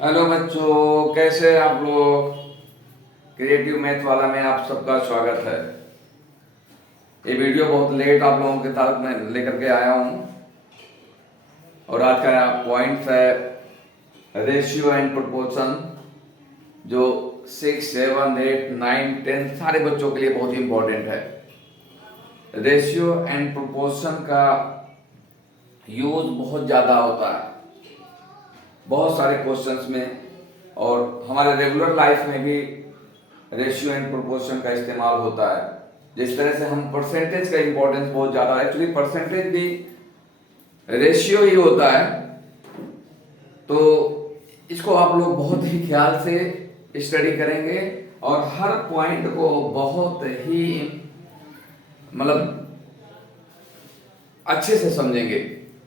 Hello बच्चों, कैसे हैं आप लोग। क्रिएटिव मैथ वाला में आप सबका स्वागत है। ये वीडियो बहुत लेट आप लोगों के साथ मैं लेकर के आया हूँ और आज का पॉइंट है रेशियो एंड प्रोपोर्शन, जो 6, 7, 8, 9, 10 सारे बच्चों के लिए बहुत ही इंपॉर्टेंट है। रेशियो एंड प्रोपोर्शन का यूज बहुत ज़्यादा होता है बहुत सारे क्वेश्चंस में, और हमारे रेगुलर लाइफ में भी रेशियो एंड प्रोपोर्शन का इस्तेमाल होता है। जिस तरह से हम परसेंटेज का इंपॉर्टेंस बहुत ज़्यादा है, एक्चुअली परसेंटेज भी रेशियो ही होता है, तो इसको आप लोग बहुत ही ख्याल से स्टडी करेंगे और हर पॉइंट को बहुत ही मतलब अच्छे से समझेंगे,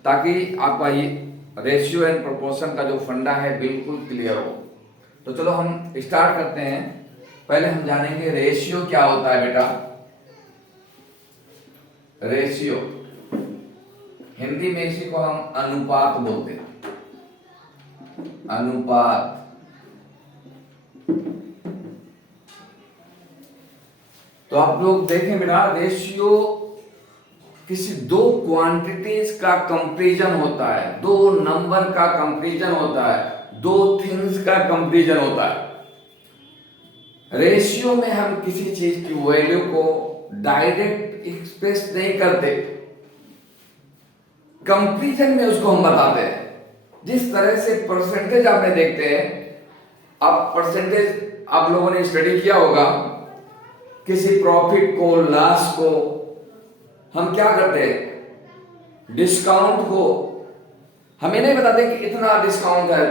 ताकि आपका ये रेशियो एंड प्रोपोर्शन का जो फंडा है बिल्कुल क्लियर हो। तो चलो हम स्टार्ट करते हैं। पहले हम जानेंगे रेशियो क्या होता है बेटा। रेशियो हिंदी में इसी को हम अनुपात बोलते हैं, अनुपात। तो आप लोग देखें बेटा, रेशियो किसी दो क्वांटिटीज का कंपैरिजन होता है, दो नंबर का कंपैरिजन होता है, दो थिंग्स का कंपैरिजन होता है। रेशियो में हम किसी चीज की वैल्यू को डायरेक्ट एक्सप्रेस नहीं करते, कंपैरिजन में उसको हम बताते हैं। जिस तरह से परसेंटेज आपने देखते हैं, आप परसेंटेज आप लोगों ने स्टडी किया होगा, किसी प्रॉफिट को लॉस को हम क्या करते हैं, डिस्काउंट को हमें नहीं बताते कि इतना डिस्काउंट है,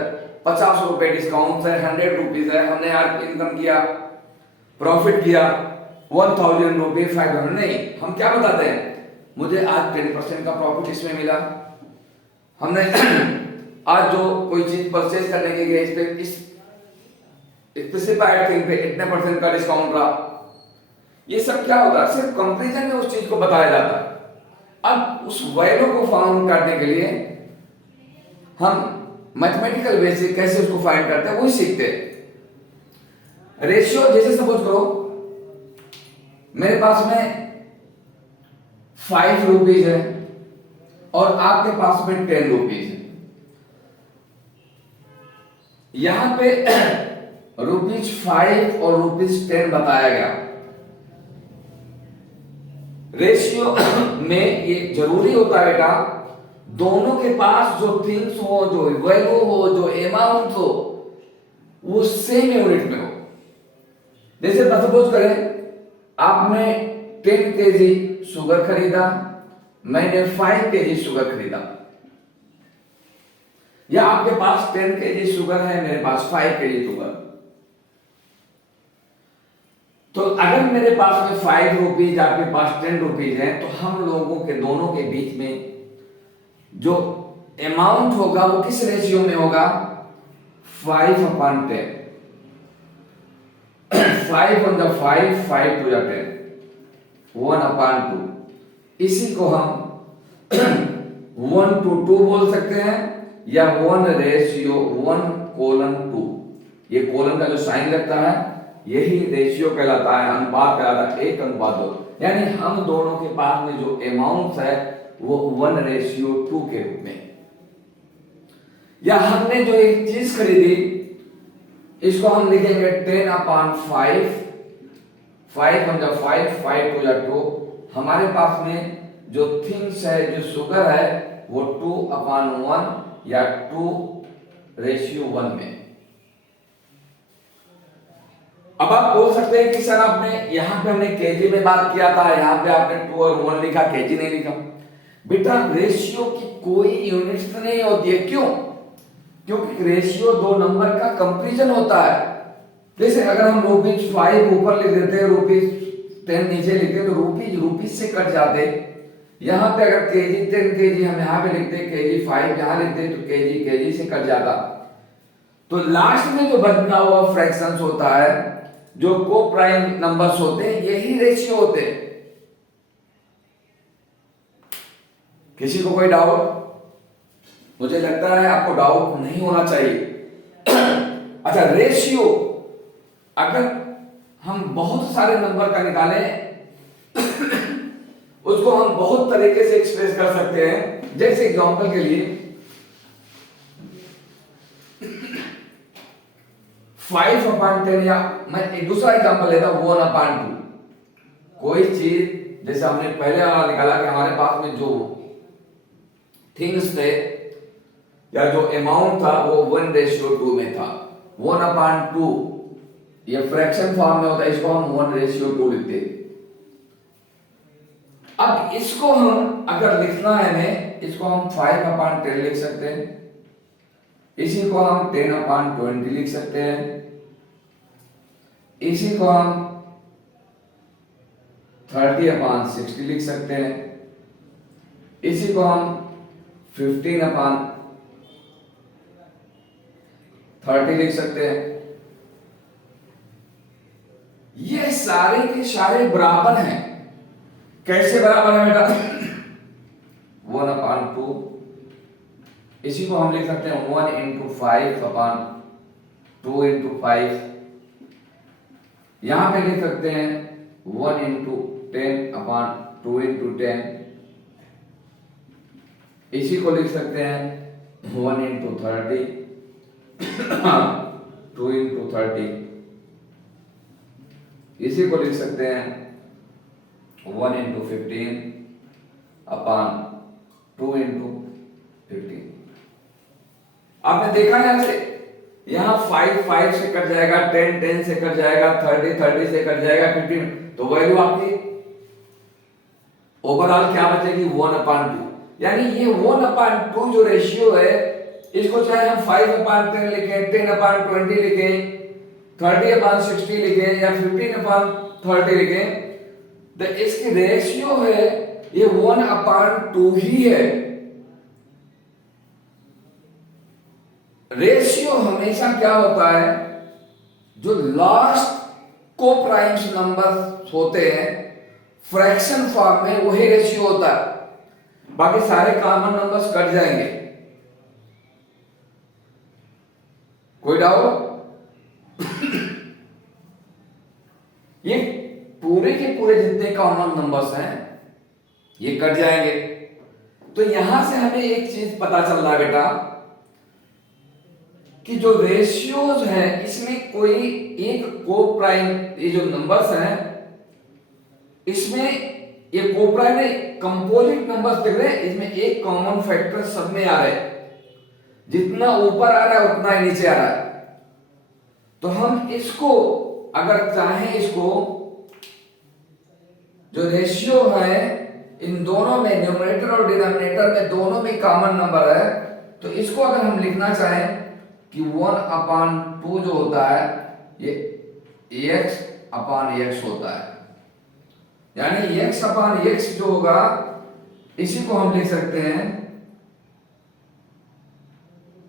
50 रुपए डिस्काउंट है, 100 रुपीज है, हमने आज इनकम किया, प्रॉफिट किया 1000 रुपये 500, नहीं, हम क्या बताते हैं, मुझे आज 10% का प्रॉफिट इसमें मिला, हमने आज जो कोई चीज परचेज करने के लिए इस पे इस स्पेसिफाइड थिंग पे इतने % का डिस्काउंट रहा। ये सब क्या होता है, सिर्फ कंपैरिजन में उस चीज को बताया जाता है। अब उस वैल्यू को फाउंड करने के लिए हम मैथमेटिकल वे से कैसे उसको फाइंड करते हैं वही सीखते हैं। रेशियो जैसे सपोज करो मेरे पास में 5 रुपीज है और आपके पास में 10 रुपीज है। यहां पे ₹5 और ₹10 बताया गया। रेशियो में ये जरूरी होता है बेटा, दोनों के पास जो थिंग्स हो, जो वैल्यू हो, जो अमाउंट हो, वो सेम यूनिट में हो। जैसे सपोज करें आपने 10 केजी शुगर खरीदा, मैंने 5 केजी शुगर खरीदा, या आपके पास 10 केजी शुगर है, मेरे पास 5 केजी शुगर। तो अगर मेरे पास में 5 रुपीज, आपके पास 10 रुपीज है, तो हम लोगों के दोनों के बीच में जो अमाउंट होगा वो किस रेशियो में होगा, 5/10। 5 on the 5, 5 to the 10, 1/2। इसी को हम 1:2 बोल सकते हैं, या 1:1:2। ये कोलन का जो साइन लगता है यही रेशियो कहलाता है, अनुपात कहलाता है, 1:2। यानी हम दोनों के पास में जो अमाउंट है वो 1:2 के रूप में। या हमने जो एक चीज खरीदी, इसको हम लिखेंगे 10/5, 5 on the 5, 5 to the 2। हमारे पास में जो थिंग्स है, जो शुगर है, वो 2/1 या 2:1 में। अब आप बोल सकते हैं कि सर आपने यहां पे हमने केजी में बात किया था, यहां पे आपने 2 और 1 लिखा, केजी नहीं लिखा। बेटा रेशियो की कोई यूनिट्स नहीं होती है, क्यों? क्योंकि रेशियो दो नंबर का कंपैरिजन होता है। जैसे अगर हम ₹5 ऊपर लिख देते हैं, ₹10 नीचे लिखते तो रुपीज से कट जाते। यहां पे अगर केजी 10 केजी हम यहां पे लिखते, केजी 5 यहां लिखते तो केजी से कट जाता। तो लास्ट में जो बचना हुआ फ्रैक्शंस होता है, जो को प्राइम नंबर्स होते हैं, यही रेशियो होते हैं। किसी को कोई डाउट? मुझे लगता है आपको डाउट नहीं होना चाहिए। अच्छा, रेशियो अगर हम बहुत सारे नंबर का निकालें उसको हम बहुत तरीके से एक्सप्रेस कर सकते हैं। जैसे एग्जांपल के लिए 5/10, या मैं एक दूसरा एग्जांपल लेता हूं 1/2। कोई चीज जैसे हमने पहले वाला निकाला कि हमारे पास में जो थिंग्स थे या जो अमाउंट था वो 1:2 में था। 1/2 ये फ्रैक्शन फॉर्म में होता है, इसको हम 1:2 लिखते हैं। अब इसको हम अगर लिखना है हमें, इसको हम 5/10 लिख सकते हैं, इसी को हम 10/20 लिख सकते हैं, इसी को हम 30/60 लिख सकते हैं, इसी को हम 15/30 लिख सकते हैं। ये सारे के सारे बराबर हैं। कैसे बराबर है बेटा? 1/2, इसी को हम लिख सकते हैं 1 × 5/2 × 5। यहां पे लिख सकते हैं 1 × 10/2 × 10। इसी को लिख सकते हैं 1 × 30 2 × 30। इसी को लिख सकते हैं 1 × 15/2 × 15। आपने देखा यहां से, यहां 5 से कट जाएगा, 10 से कट जाएगा, 30 से कट जाएगा, 15, तो वैल्यू आपकी ओवरऑल क्या बचेगी? 1/2। यानी ये 1/2 जो रेशियो है, इसको चाहे हम 5/10 लिखें, 10/20 लिखें, 30/60 लिखें या 15/30 लिखें, तो इसकी रेशियो है ये 1/2 ही है। रेशियो हमेशा क्या होता है, जो लास्ट को प्राइम्स नंबर होते हैं फ्रैक्शन फॉर्म में, वही रेशियो होता है। बाकी सारे कॉमन नंबर्स कट जाएंगे। कोई डाउट? ये पूरे के पूरे जितने कॉमन नंबर्स हैं ये कट जाएंगे। तो यहां से हमें एक चीज पता चल रहा है बेटा कि जो रेशियोज हैं इसमें कोई एक को प्राइम, ये जो नंबर्स हैं इसमें ये को प्राइम में कंपोजिट नंबर्स दिख रहे हैं, इसमें एक कॉमन फैक्टर सब में आ रहे हैं। जितना ऊपर आ रहा है उतना ही नीचे आ रहा है। तो हम इसको अगर चाहें, इसको जो रेशियो है इन दोनों में, न्यूमरेटर और डिनोमिनेटर में दोनों में कॉमन नंबर है, तो इसको अगर हम लिखना चाहें कि 1/2 जो होता है ये x/x होता है। यानी x/x जो होगा इसी को हम लिख सकते हैं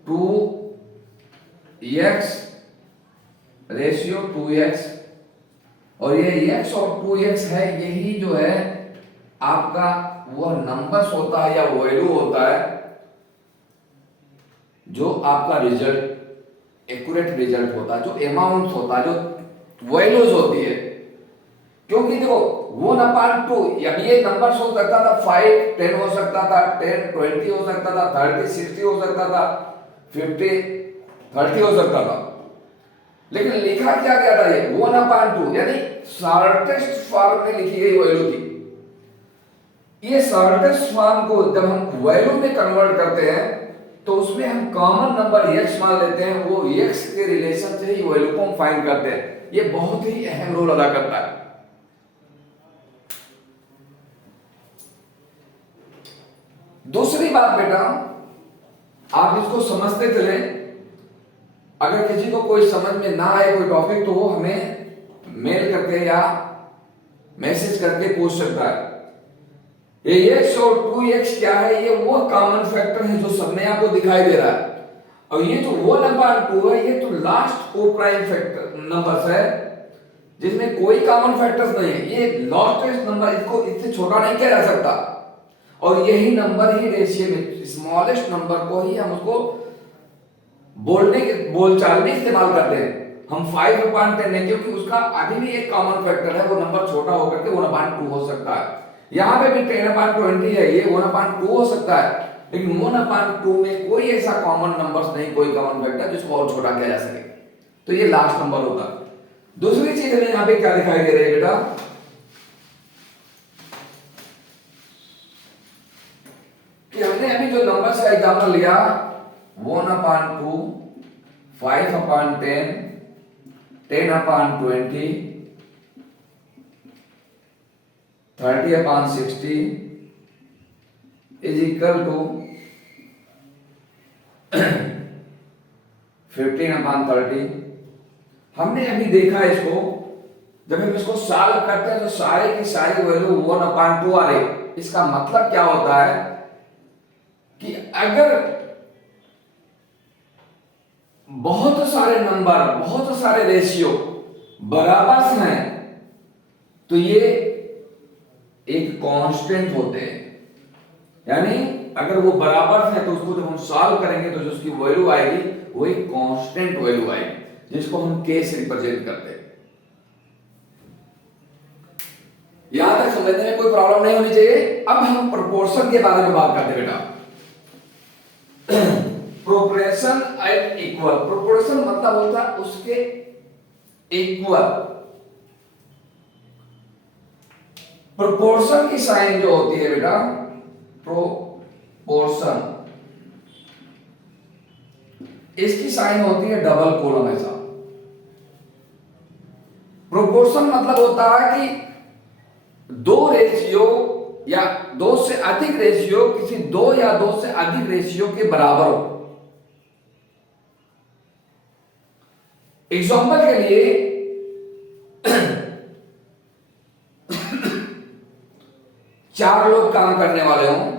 2x रेशियो 2x, और ये x और 2x है, यही जो है आपका वो नंबर्स होता है या वैल्यू होता है जो आपका रिजल्ट, एक्यूरेट रिजल्ट होता है, जो अमाउंट होता है, जो वैल्यूज होती है। क्योंकि देखो 1/2 या ये नंबर्स हो सकता था 5, 10 हो सकता था, 10, 20 हो सकता था, 30, 60 हो सकता था, 50, 30 हो सकता था, लेकिन लिखा क्या गया था? ये 1/2 यानी शॉर्टेस्ट फॉर्म में लिखी गई वैल्यू थी। ये शॉर्टेस्ट फॉर्म को जब हम वैल्यू में कन्वर्ट करते हैं तो उसमें हम कॉमन नंबर x मान लेते हैं, वो x के रिलेशन से ही वैल्यू को हम फाइंड करते हैं। ये बहुत ही अहम रोल अदा करता है। दूसरी बात बेटा, आप इसको समझते चले, अगर किसी को कोई समझ में ना आए कोई टॉपिक, तो वो हमें मेल करके या मैसेज करके पूछ सकता है। ये x और 2x क्या है? ये वो कॉमन फैक्टर है जो सब में आपको दिखाई दे रहा है। और ये जो 1/2 है, ये तो लास्ट को प्राइम फैक्टर नंबर्स है जिसमें कोई कॉमन फैक्टर्स नहीं है। ये लास्टेस्ट नंबर, इसको इससे छोटा नहीं किया जा सकता। और यही नंबर ही रेशियो में स्मॉलेस्ट नंबर को ही हम उसको बोलने के बोलचाल में इस्तेमाल करते हैं। हम 5/10 लें क्योंकि उसका अभी भी एक कॉमन फैक्टर है, वो नंबर छोटा होकर के 1/2 हो सकता है। यहाँ पे भी 10/20 है, ये 1/2 हो सकता है, लेकिन 1/2 में कोई ऐसा कॉमन नंबर नहीं, कोई कॉमन फैक्टर जिसको और छोटा किया जा सके, तो ये लास्ट नंबर होगा। दूसरी चीज हमें यहाँ पे क्या दिखाई दे रही है बेटा, कि हमने अभी जो नंबर्स का एग्जाम्पल लिया 1/2, 5/10, 10/20, 30/60 इज इक्वल टू 15/30। हमने अभी देखा इसको, जब हम इसको सॉल्व करते हैं तो सारे की सारी वैल्यू 1/2 आ रही। इसका मतलब क्या होता है कि अगर बहुत सारे नंबर, बहुत सारे रेशियो बराबर हैं तो ये एक कांस्टेंट होते हैं, यानी अगर वो बराबर हैं तो उसको जब हम सॉल्व करेंगे तो जो उसकी वैल्यू आएगी वो एक कांस्टेंट वैल्यू आएगी, जिसको हम के से रिप्रेजेंट करते हैं। यहां तक समझने में कोई प्रॉब्लम नहीं होनी चाहिए। अब हम प्रोपोर्शन के बारे में बात करते हैं बेटा। प्रोपोर्शन एट इक्वल, प्रोपोर्शन मतलब होता है उसके इक्वल। प्रोपोर्शन की साइन जो होती है बेटा, प्रोपोर्शन, इसकी साइन होती है डबल कॉलम ऐसा। प्रोपोर्शन मतलब होता है कि दो रेशियो या दो से अधिक रेशियो किसी दो या दो से अधिक रेशियो के बराबर हो। एग्जाम्पल के लिए चार लोग काम करने वाले हों,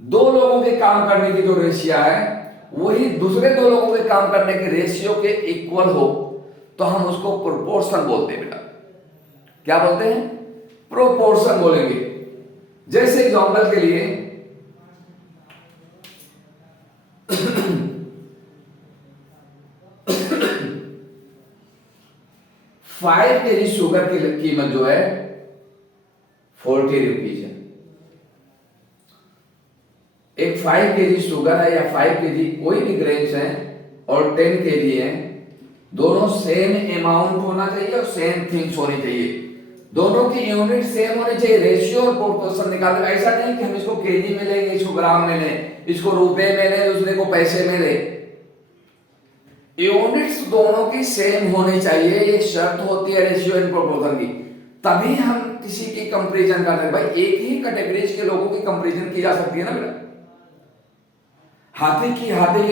दो लोगों के काम करने की जो रेशियो है वही दूसरे दो लोगों के काम करने के रेशियो के इक्वल हो तो हम उसको प्रोपोर्शन बोलते हैं बेटा। क्या बोलते हैं? प्रोपोर्शन बोलेंगे। जैसे एग्जाम्पल के लिए 5 kg शुगर की कीमत जो है 40 रुपीज है। एक 5 kg शुगर है या 5 kg कोई भी ग्रेन्स है और 10 kg है, दोनों सेम अमाउंट होना चाहिए और सेम थिंग्स होनी चाहिए, दोनों की यूनिट सेम होनी चाहिए। रेशियो और प्रोपोर्शन निकालना, ऐसा नहीं कि हम इसको केजी में लेंगे, इसको ग्राम में लें, इसको रुपए में लें, दूसरे को पैसे में लें। यूनिट्स दोनों की सेम होनी चाहिए, ये शर्त होती है रेशियो एंड प्रोपोर्शन की, तभी हम किसी की कंपैरिजन करते हैं। भाई एक ही कैटेगरीज के लोगों की कंपैरिजन की जा सकती है ना बेटा। हाथी की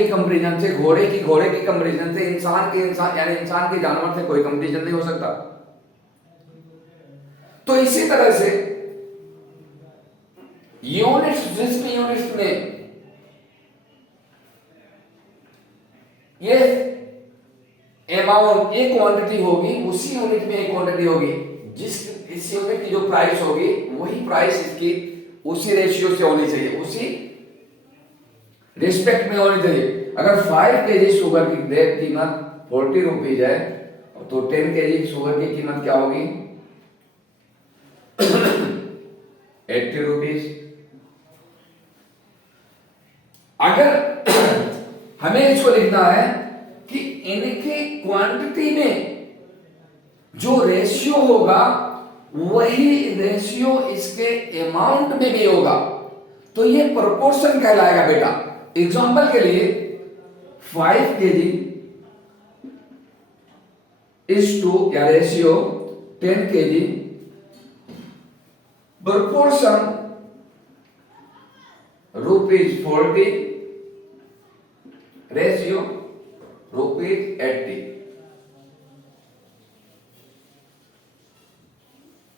कंपैरिजन से, घोड़े की कंपैरिजन से, इंसान यानी इंसान के जानवर से कोई कंपैरिजन नहीं हो सकता। तो इसी तरह से यूनिट्स, जिस भी यूनिट्स में ये अमाउंट, एक क्वांटिटी होगी, उसी यूनिट में एक क्वांटिटी होगी, इस यूनिट की जो प्राइस होगी वही प्राइस इसकी उसी रेशियो से होनी चाहिए, उसी रिस्पेक्ट में होनी चाहिए। अगर 5 kg शुगर की कीमत 40 रुपीज है तो 10 kg शुगर की कीमत क्या होगी? 80 रुपीज। अगर हमें इसको लिखना है कि इनके क्वांटिटी में जो रेशियो होगा वही रेशियो इसके अमाउंट में भी होगा, तो ये प्रोपोर्शन कहलाएगा बेटा। एग्जांपल के लिए 5 kg इज टू या रेशियो 10 kg, प्रोपोर्शन ₹40, रेशियो ₹80।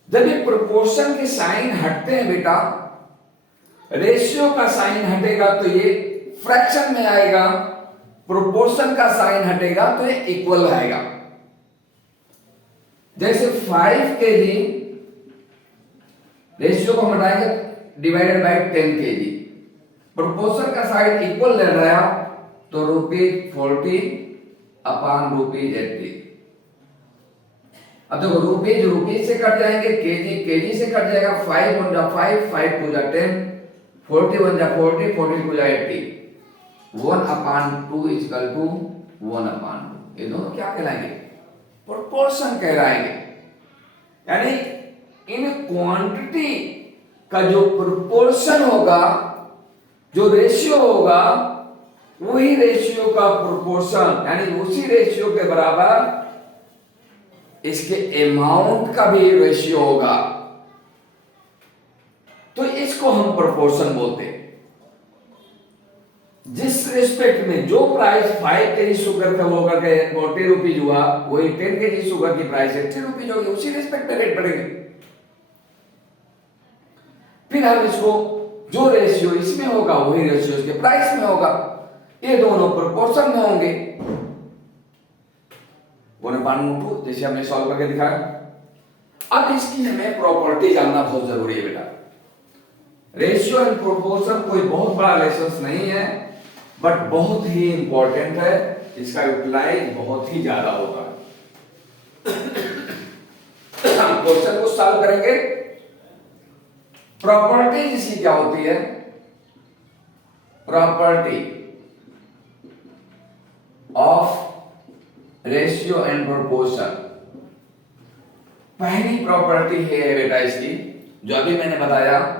जब ये प्रोपोर्शन के साइन हटते हैं बेटा, रेशियो का साइन हटेगा तो ये फ्रैक्शन में आएगा, प्रोपोर्शन का साइन हटेगा तो ये इक्वल आएगा। जैसे 5 kg रेशियो को हटाएंगे डिवाइडेड बाय 10 kg, प्रोपोर्शन का साइन इक्वल ले रहा है तो ₹40 अपॉन ₹80। अब देखो रुपीज से कट जाएंगे, केजी से कट जाएगा, 5 1 जा 5, 5 2 जा 10, 40 1 जा 40, 40 2 जा 80। 1/2 इक्वल टू 1/2। ये दोनों क्या कहलाएंगे? प्रोपोर्शन कहलाएंगे। यानी इन क्वांटिटी का जो प्रोपोर्शन होगा, जो रेशियो होगा, वही रेशियो का प्रोपोर्शन यानी उसी रेशियो के बराबर इसके अमाउंट का भी रेशियो होगा, तो इसको हम प्रोपोर्शन बोलते हैं। जिस रिस्पेक्ट में जो प्राइस 5 केजी शुगर का होगा के 40 रुपीज हुआ, वही 10 केजी शुगर की प्राइस 80 रुपीज होगी, उसी रिस्पेक्ट में रेट बढ़ेंगे। फिर हम इसको जो रेशियो इसमें होगा वही रेशियो इसके प्राइस में होगा, ये दोनों प्रोपोर्शन में होंगे। 1/2 जैसे हमने सॉल्व करके दिखाया। अब इसकी हमें प्रॉपर्टी जानना बहुत जरूरी है बेटा। रेशियो एंड प्रोपोर्शन कोई बहुत बड़ा लेसन नहीं है, बट बहुत ही इंपॉर्टेंट है, इसका यूटिलाइज बहुत ही ज्यादा होगा। क्वेश्चन को सॉल्व करेंगे। प्रॉपर्टी इसकी क्या होती है? Property of ratio and proportion. पहली प्रॉपर्टी है बेटा इसकी, जो अभी मैंने बताया,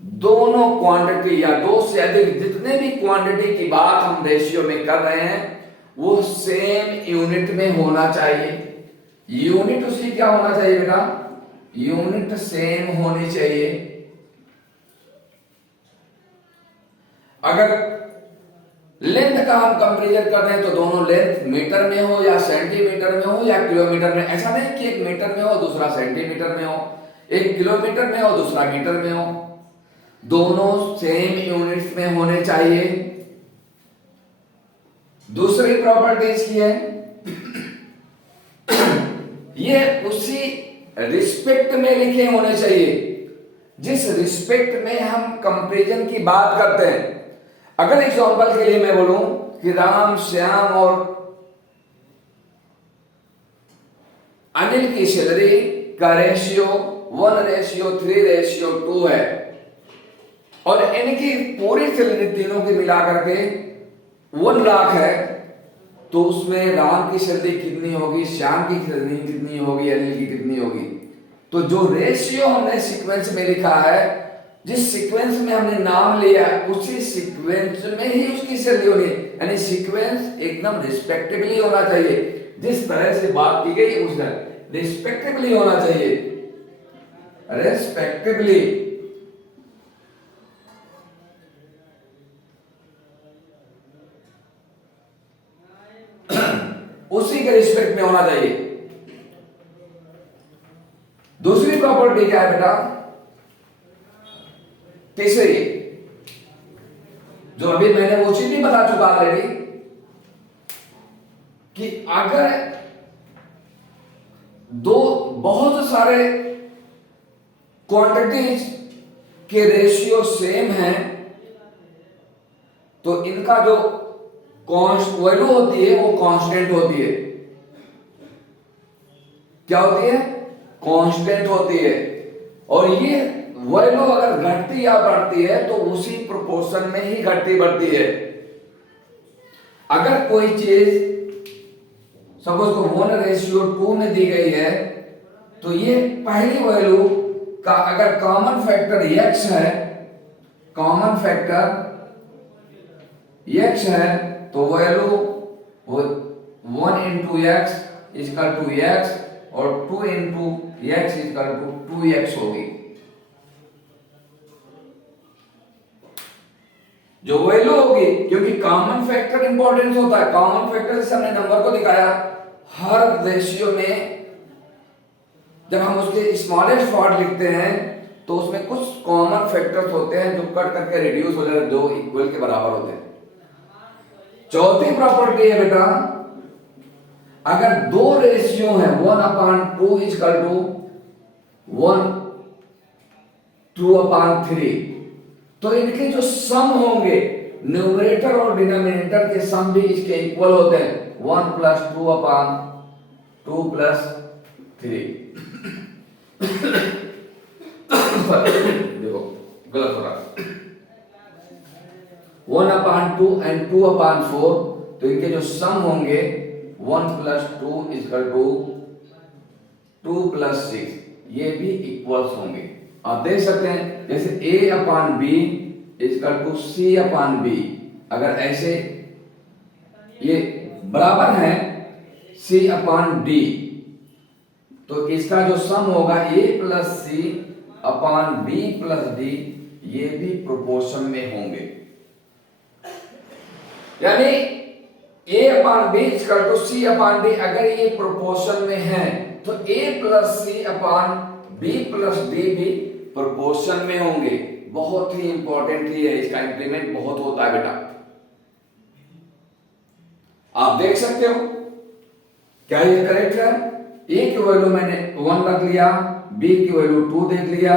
दोनों क्वांटिटी या दो से अधिक जितने भी क्वांटिटी की बात हम रेशियो में कर रहे हैं वो सेम यूनिट में होना चाहिए। यूनिट उसकी क्या होना चाहिए बेटा? यूनिट सेम होनी चाहिए। अगर लेंथ का हम कंपैरिजन कर रहे हैं तो दोनों लेंथ मीटर में हो या सेंटीमीटर में हो या किलोमीटर में, ऐसा नहीं कि एक मीटर में हो दूसरा सेंटीमीटर में हो, एक किलोमीटर में हो दूसरा मीटर में हो, दोनों सेम यूनिट्स में होने चाहिए। दूसरी प्रॉपर्टी इसकी है ये उसी रिस्पेक्ट में लिखे होने चाहिए जिस रिस्पेक्ट में हम कंपैरिजन की बात करते हैं। अगर एग्जांपल के लिए मैं बोलूं कि राम, श्याम और अनिल की सैलरी का रेशियो 1:3:2 है और इनकी पूरी सैलरी तीनों की मिलाकर के 1 लाख है, तो उसमें राम की सैलरी कितनी होगी, श्याम की सैलरी कितनी होगी, अनिल की कितनी होगी? तो जो रेशियो हमने सीक्वेंस में लिखा है, जिस सीक्वेंस में हमने नाम लिया उसी सीक्वेंस में ही उसकी सैलरी होनी है। यानी सीक्वेंस एकदम रिस्पेक्टिवली होना चाहिए, जिस तरह से बात की गई उस तरह रिस्पेक्टिवली होना चाहिए, रेस्पेक्टिवली। उसी के रिस्पेक्ट में होना चाहिए। दूसरी प्रॉपर्टी क्या है बेटा? तीसरी, जो अभी मैंने वो चीज भी बता चुका ऑलरेडी, कि अगर दो बहुत सारे क्वांटिटीज के रेशियो सेम हैं तो इनका जो वैल्यू होती है वो कांस्टेंट होती है। क्या होती है? कांस्टेंट होती है। और ये वैल्यू अगर घटती या बढ़ती है तो उसी प्रोपोर्शन में ही घटती बढ़ती है। अगर कोई चीज सपोज को 1:2 में दी गई है तो ये पहली वैल्यू का अगर कॉमन फैक्टर x है, कॉमन फैक्टर x है, तो वैल्यू 1 × x = x और 2 × x = 2x होगी। जो वैल्यू होगी, क्योंकि कॉमन फैक्टर इंपॉर्टेंस होता है। कॉमन फैक्टर से हमने नंबर को दिखाया, हर रेशियो में जब हम उसके स्मॉलेस्ट पार्ट लिखते हैं तो उसमें कुछ कॉमन फैक्टर्स होते हैं जो कट करके रिड्यूस हो जाते हैं, जो इक्वल के बराबर होते हैं। चौथी प्रॉपर्टी है बेटा, अगर दो रेशियो है 1/2 = 1/2/3, तो इनके जो सम होंगे न्यूमरेटर और डिनोमिनेटर के सम भी इसके इक्वल होते हैं, 1 प्लस 2 अपान 2 प्लस 3। देखो गलत हो रहा, 1 अपान 2 एंड 2 अपान 4, तो इनके जो सम होंगे 1 प्लस 2 इक्वल टू 2 प्लस 6, ये भी इक्वल्स होंगे। आप देख सकते हैं जैसे a upon b equal to c upon b, अगर ऐसे ये बराबर है c अपान डी, तो इसका जो सम होगा a plus c upon b plus d, ये भी प्रोपोर्शन में होंगे। यानी a upon b equal to c upon d, अगर ये प्रोपोर्शन में है तो a plus c upon b plus d भी प्रोपोर्शन में होंगे। बहुत ही इंपॉर्टेंट है, इसका इंप्लीमेंट बहुत होता है बेटा। आप देख सकते हो क्या ये करेक्ट है? ए की वैल्यू मैंने 1 रख लिया, बी की वैल्यू 2 देख लिया।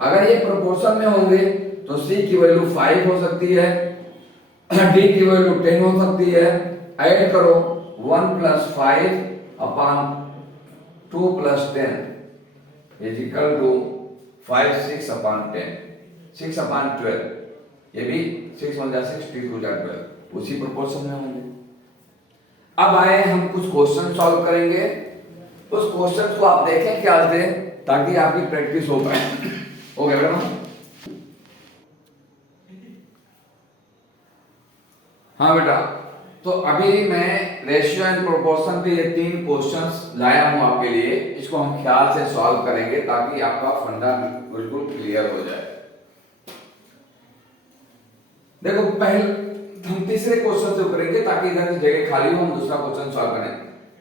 अगर ये प्रोपोर्शन में होंगे तो सी की वैल्यू 5 हो सकती है, डी की वैल्यू 10 हो सकती है। ऐड करो 1 plus 5 upon 2 plus 10 is equal to 5 6 upon 10, 6 upon 12, ये भी 6 1 जा 6 3 2 जा 12, उसी प्रोपोर्शन में होंगे। अब आए हम कुछ क्वेश्चन सॉल्व करेंगे। उस क्वेश्चन को आप देखें क्या से, ताकि आपकी प्रैक्टिस हो पाए। हो गया ना? हाँ बेटा, तो अभी मैं रेशियो एंड प्रोपोर्शन के ये 3 क्वेश्चंस लाया हूं आपके लिए। इसको हम ख्याल से सॉल्व करेंगे ताकि आपका फंडा बिल्कुल क्लियर हो जाए। देखो पहले हम तीसरे क्वेश्चन से करेंगे ताकि इधर की जगह खाली हो, हम दूसरा क्वेश्चन सॉल्व करें।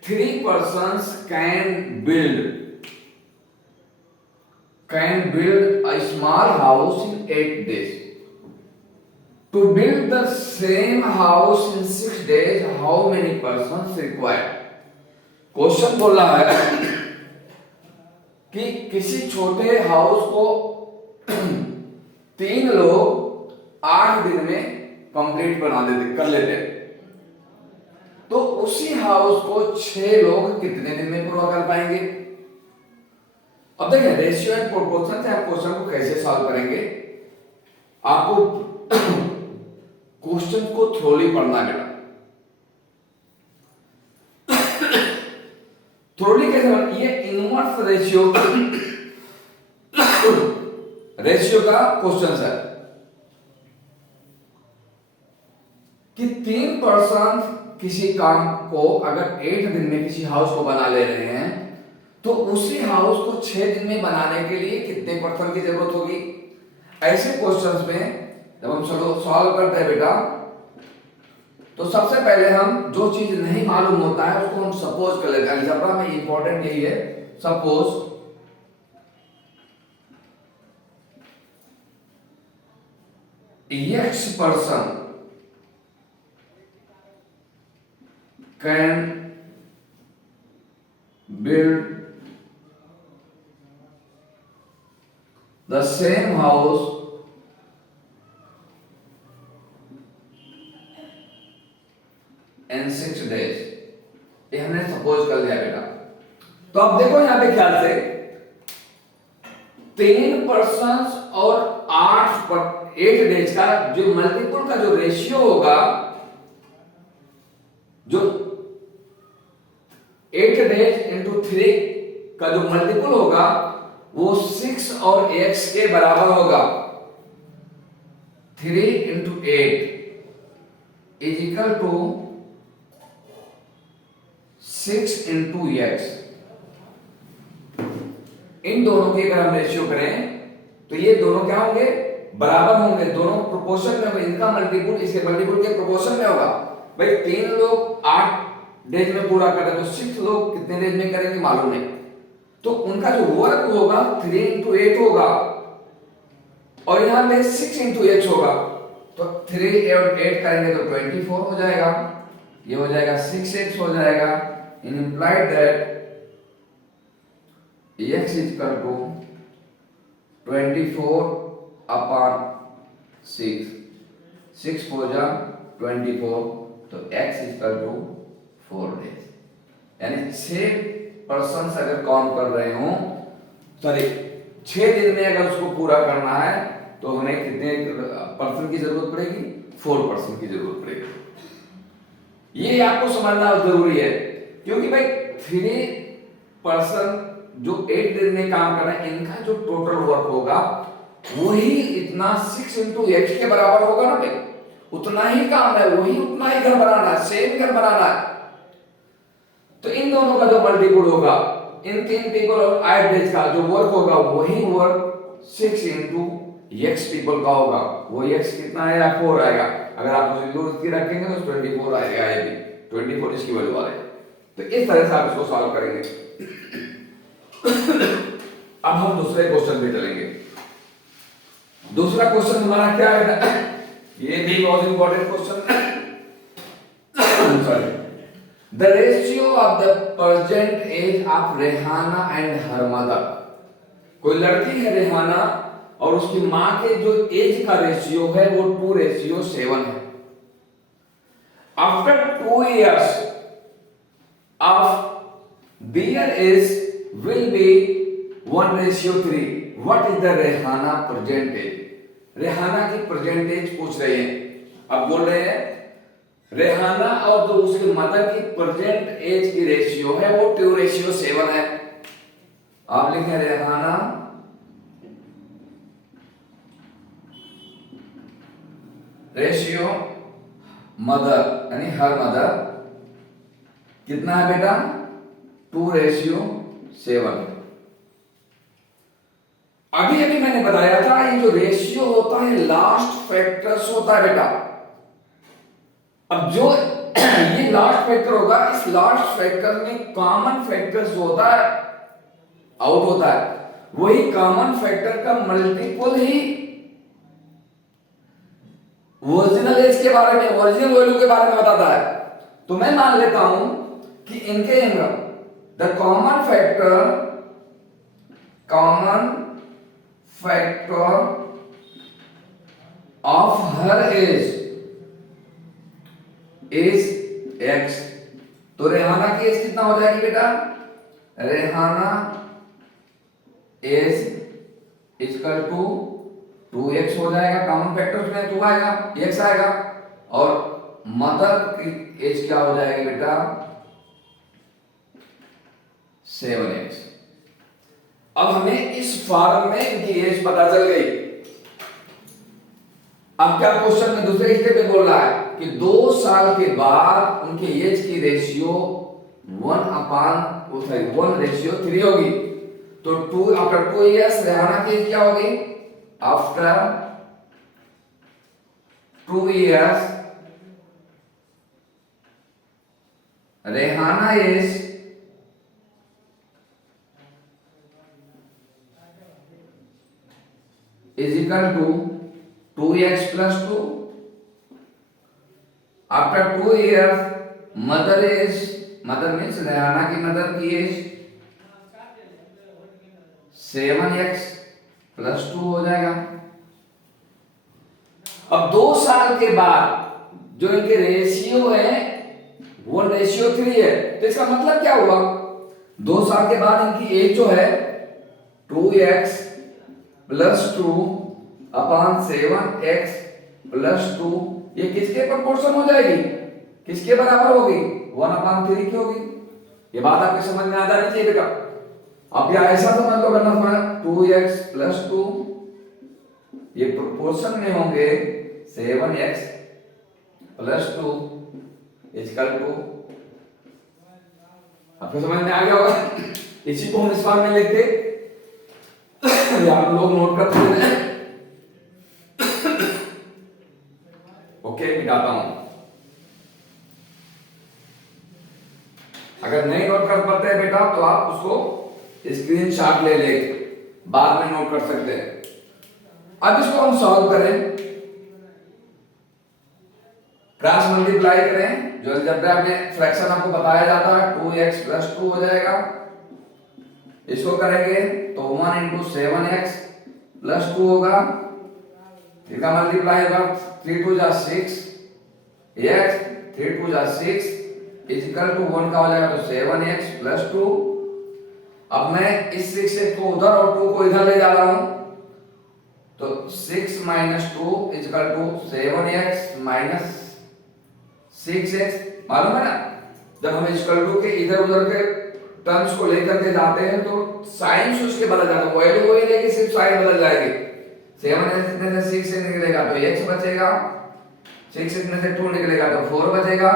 3 persons can build a small house in 8 days. To build the same house in 6 days, how many persons required? Question बोल रहा है कि किसी छोटे हाउस को 3 लोग 8 दिन में कंप्लीट बना देते कर लेते, तो उसी हाउस को 6 लोग कितने दिन में पूरा कर पाएंगे? अब देखिए रेशियो एंड प्रोपोर्शन से हम क्वेश्चन को कैसे सॉल्व करेंगे। आपको क्वेश्चन को थ्रोली पढ़ना है बेटा। थ्रोली कैसे पढ़ना? ये इनवर्स रेशियो का क्वेश्चन है कि 3 पर्सन किसी काम को अगर 8 दिन में किसी हाउस को बना ले रहे हैं, तो उसी हाउस को 6 दिन में बनाने के लिए कितने पर्सन की जरूरत होगी? ऐसे क्वेश्चंस में जब हम सॉल्व करते हैं बेटा, तो सबसे पहले हम जो चीज नहीं मालूम होता है उसको हम सपोज कर लेते हैं। अलजेब्रा में इंपॉर्टेंट यही है, suppose x person can build the same house in 6 days। ये हमने सपोज कर लिया बेटा। तो अब देखो यहां पे ख्याल से 3 पर्सन्स और 8 डेज का जो मल्टीपल का जो रेशियो होगा, जो 8 डेज इंटू 3 का जो मल्टीपल होगा वो 6 और x के बराबर होगा। 3 into 8 is equal to 6 into x। इन दोनों के अगर हम रेशियो करें तो ये दोनों क्या होंगे? बराबर होंगे, दोनों प्रोपोर्शन में होंगे। इनका मल्टीपल इसके मल्टीपल के प्रोपोर्शन में होगा। भाई 3 लोग 8 डेज में पूरा कर रहे हैं, तो 6 लोग कितने डेज में करेंगे मालूम नहीं, तो उनका जो वर्क होगा 3 इंटू 8 होगा, और यहां पे 6 इंटू x होगा, तो 3 और 8 करेंगे तो 24 हो जाएगा। ये हो जाएगा 6x हो जाएगा। In implied that x is equal to 24 upon 6। 6 4 जा 24, तो x इक्वल टू 4 डेज। यानी 6 अगर काउंट कर रहे हो, सॉरी 6 दिन में अगर उसको पूरा करना है तो हमें कितने पर्सन की जरूरत पड़ेगी? 4% की जरूरत पड़ेगी। ये आपको समझना जरूरी है, क्योंकि भाई 3% जो 8 दिन में काम कर रहे हैं, इनका जो टोटल वर्क होगा वही इतना 6 into x के बराबर होगा ना भाई। उतना ही काम है, वही उतना ही घर बनाना है, सेम घर बनाना है। तो इन दोनों का जो मल्टीपल होगा, इन 3 पीपल और 8 डेज का जो वर्क होगा, वही वर्क 6 into x पीपल का होगा। वो x कितना आएगा? 4 आएगा। अगर आप उसे दूर की रखेंगे तो 24 आएगा। ये भी 24 इसकी वैल्यू आएगा। तो इस तरह से आप इसको सॉल्व करेंगे। अब हम दूसरे क्वेश्चन पे चलेंगे। दूसरा क्वेश्चन हमारा क्या है? ये भी बहुत इंपॉर्टेंट क्वेश्चन है। Sorry, the ratio of the present age of Rehana and her mother. कोई लड़की है रेहाना और उसकी मां के जो एज का रेशियो है वो 2:7 है। After 2 years of their age will be 1:3. What is the Rehana present age? Rehana की प्रेजेंट एज पूछ रहे हैं। अब बोल रहे हैं रेहाना और जो उसके मदर की प्रेजेंट एज की रेशियो है वो 2:7 है। आप लिखें रेहाना रेशियो मदर यानी हर मदर कितना है बेटा? 2:7। अभी अभी मैंने बताया था ये जो रेशियो होता है लास्ट फैक्टर्स होता है बेटा। अब जो ये लास्ट फैक्टर होगा, इस लास्ट फैक्टर में कॉमन फैक्टर्स होता है आउट होता है, वही कॉमन फैक्टर का मल्टीपल ही ओरिजिनल एज के बारे में, ओरिजिनल वैल्यू के बारे में बताता है। तो मैं मान लेता हूं कि इनके the common factor of her age is x। तो रेहाना की एज कितना हो जाएगी बेटा? Rehana as equal to 2x हो जाएगा। कॉमन फैक्टर्स में 2 आएगा, x आएगा। और मदर की एज क्या हो जाएगी बेटा? 7x। अब हमें इस फॉर्म में इनकी एज पता चल गई। अब क्या क्वेश्चन में दूसरे स्टेप पे बोल रहा है कि 2 साल के बाद उनके एज की रेशियो 1:3 होगी। तो 2 आफ्टर 2 years रेहाना की एज क्या होगी? After 2 years Rehana age is equal to 2x plus 2. After 2 years mother means Rehana की मदर की एज 7x plus 2 हो जाएगा। अब 2 साल के बाद जो इनके रेशियो है 1:3 है। तो इसका मतलब क्या हुआ? 2 साल के बाद इनकी एज जो है 2x plus 2 upon 7x plus 2 ये किसके प्रोपोर्शन हो जाएगी? किसके बराबर होगी? 1/3 की होगी। ये बात आपके समझ में आ जानी चाहिए बेटा। अब या ऐसा समझ लो, करना समझ 2x plus 2 ये प्रोपोर्शन में होंगे 7x plus 2 इक्वल टू, आपको समझ में आ गया होगा। इसी को हम इस बार में लिखते, आप लोग नोट करते हैं। ओके, मिटाता हूं। अगर नहीं नोट कर पाते हैं बेटा तो आप उसको स्क्रीनशॉट ले ले, बाद में नोट कर सकते हैं। अब इसको हम सॉल्व करें, क्रॉस मल्टीप्लाई करें। जो अलजेब्रा में फ्रैक्शन आपको बताया जाता है 2x plus 2 हो जाएगा। इसको करेंगे तो 1 into 7x plus 2 होगा। इसका मल्टीप्लाई होगा 3 2 जा 6 x 3 2 जा 6 इक्वल टू 1 का हो जाएगा तो 7x प्लस 2। अब मैं इस 6 को उधर और 2 को इधर ले जा रहा हूं तो 6 minus 2 equal to 7x minus 6x। मालूम है ना, जब हम इक्वल टू के इधर उधर के टर्म्स को लेकर के जाते हैं तो साइन उसके बदल जाता है, वैल्यू वही रहेगी, सिर्फ साइन बदल जाएगी। 7 में से 6 से निकलेगा तो x बचेगा, 6 में से 2 निकलेगा तो 4 बचेगा।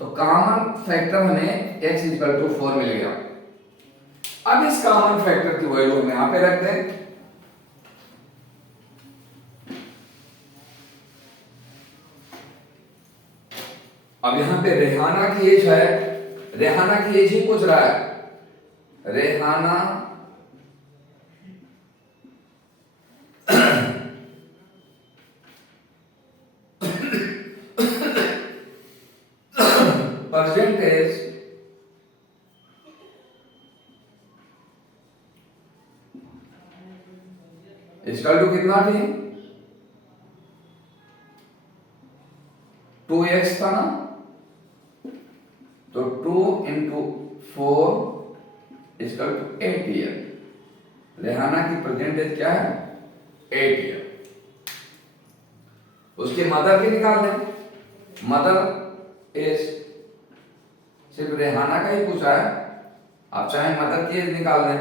तो कॉमन फैक्टर हमें x इक्वल टू 4 मिल गया। अब इस कॉमन फैक्टर की वैल्यू हम यहां पे रखते हैं। अब यहां पे रेहाना की एज है, रेहाना की एज ही पूछ रहा है। रेहाना परसेंटेज इक्वल टू कितना थी, 2x था ना, तो 2 into 4 equal to 8 year. Rehana की प्रेजेंट एज क्या है, 8 ईयर। उसके मदर की निकाल लें, मदर एज सिर्फ रेहाना का ही पूछा है, आप चाहे मदर की एज निकाल लें।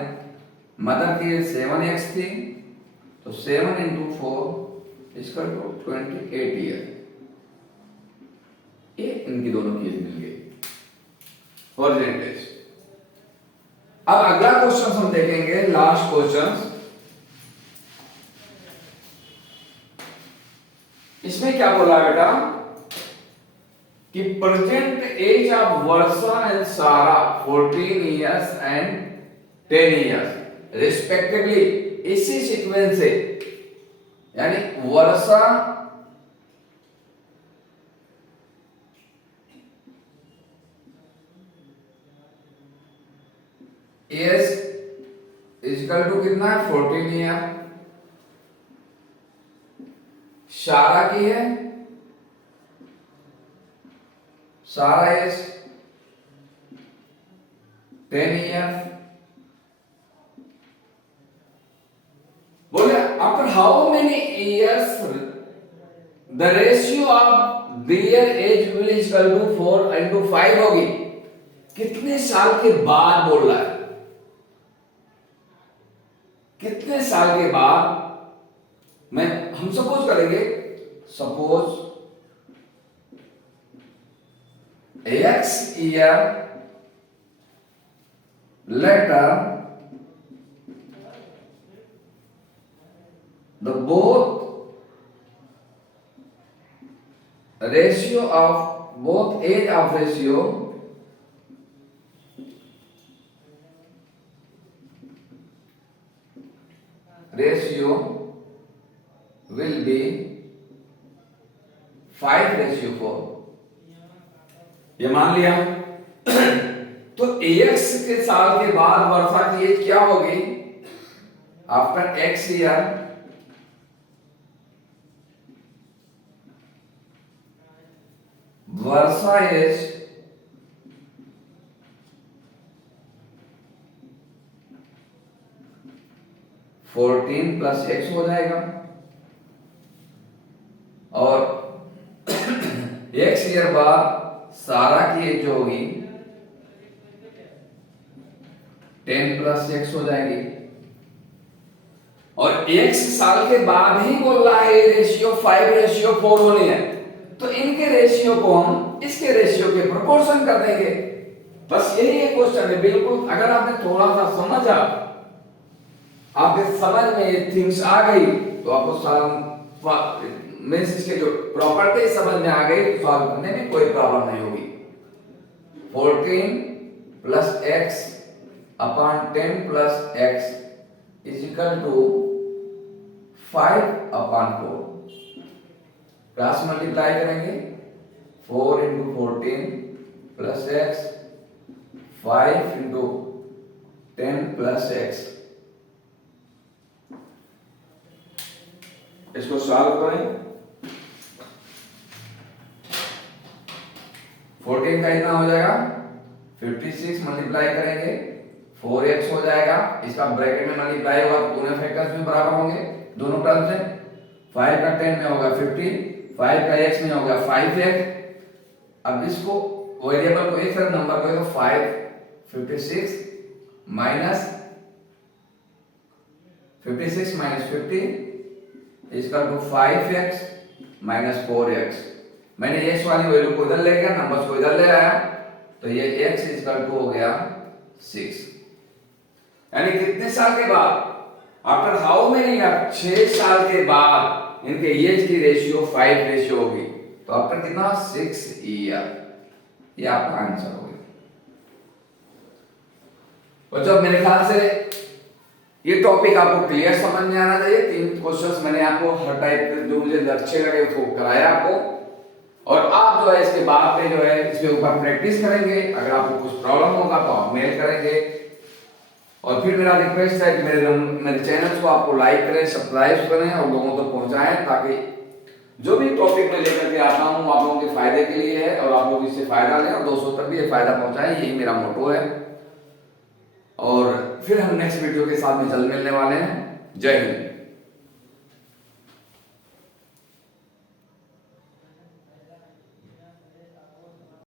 मदर की एज 7x थी तो 7 इंटू 4 इक्वल टू 28 ईयर। ये इनकी दोनों की एज मिल गई परसेंटेज। अब अगला क्वेश्चन हम देखेंगे, लास्ट क्वेश्चन। इसमें क्या बोला बेटा कि present age of Varsha and Sara 14 years and 10 years respectively. इसी सीक्वेंस से, यानी वर्षा एज इक्वल टू कितना है, 14 ईयर। सारा की है, सारा एज 10 ईयर। बोले after how many years the ratio of their age will equal to 4 into 5 होगी। कितने साल के बाद बोल रहा है, कितने साल के बाद। मैं हम सपोज करेंगे, suppose x year later the both ratio of both age of ratio will be 5:4। ये मान लिया। तो x के साल के बाद वर्षा की एज क्या होगी, आफ्टर x ईयर वर्षा एज 14 प्लस x हो जाएगा, और x ईयर बाद सारा की एज जो होगी 10 प्लस x हो जाएगी। और x साल के बाद ही बोल रहा है रेशियो 5:4 होनी है, तो इनके रेशियो को हम इसके रेशियो के प्रोपोर्शन कर देंगे। बस यही एक क्वेश्चन है। बिल्कुल अगर आपने थोड़ा सा समझा, आपके समझ में ये थिंग्स आ गई तो आपको मींस इसके जो प्रॉपर्टी समझ में आ गई तो सॉल्व करने में कोई प्रॉब्लम नहीं होगी। 14 plus x upon 10 plus x is equal to 5 upon 4। Cross multiply करेंगे, 4 into 14 plus x 5 into 10 plus x इसको सॉल्व करें। 14 का इतना हो जाएगा 56 मल्टीप्लाई करेंगे 4x हो जाएगा, इसका ब्रैकेट में मल्टीप्लाई होगा तो दोनों फैक्टर्स भी बराबर होंगे दोनों टर्म्स में। 5 का 10 में होगा 15, 5 का x में होगा 5x। अब इसको वेरिएबल को एक तरफ नंबर को 56 माइनस 50 इसका टू 5x माइनस 4x। मैंने x वाली वैल्यू को इधर ले गया, नंबर्स को इधर ले आया, तो ये x इक्वल टू हो गया 6। यानी कितने साल के बाद, आफ्टर हाउ मेनी ईयर, 6 साल के बाद इनके एज की रेशियो 5 रेशियो होगी। तो आफ्टर कितना 6 ईयर, ये आपका आंसर हो गया। बच्चों मेरे ख्याल से ये टॉपिक आपको क्लियर समझ में आना चाहिए। 3 क्वेश्चंस मैंने आपको हर टाइप के जो मुझे अच्छे लगे उसको कराया आपको, और आप जो है इसके बाद में जो है इसके ऊपर प्रैक्टिस करेंगे। अगर आपको कुछ प्रॉब्लम होगा तो आप मेल करेंगे। और फिर मेरा रिक्वेस्ट है कि मेरे चैनल को आपको लाइक करें, सब्सक्राइब करें और लोगों तक पहुंचाएं, ताकि जो भी टॉपिक मैं लेकर के आता हूं आप लोगों के फायदे के लिए है और आप लोग इससे फायदा लें और दोस्तों तक भी ये फायदा पहुंचाएं। यही मेरा मोटो है। और फिर हम नेक्स्ट वीडियो के साथ में जल्द मिलने वाले हैं। जय हिंद।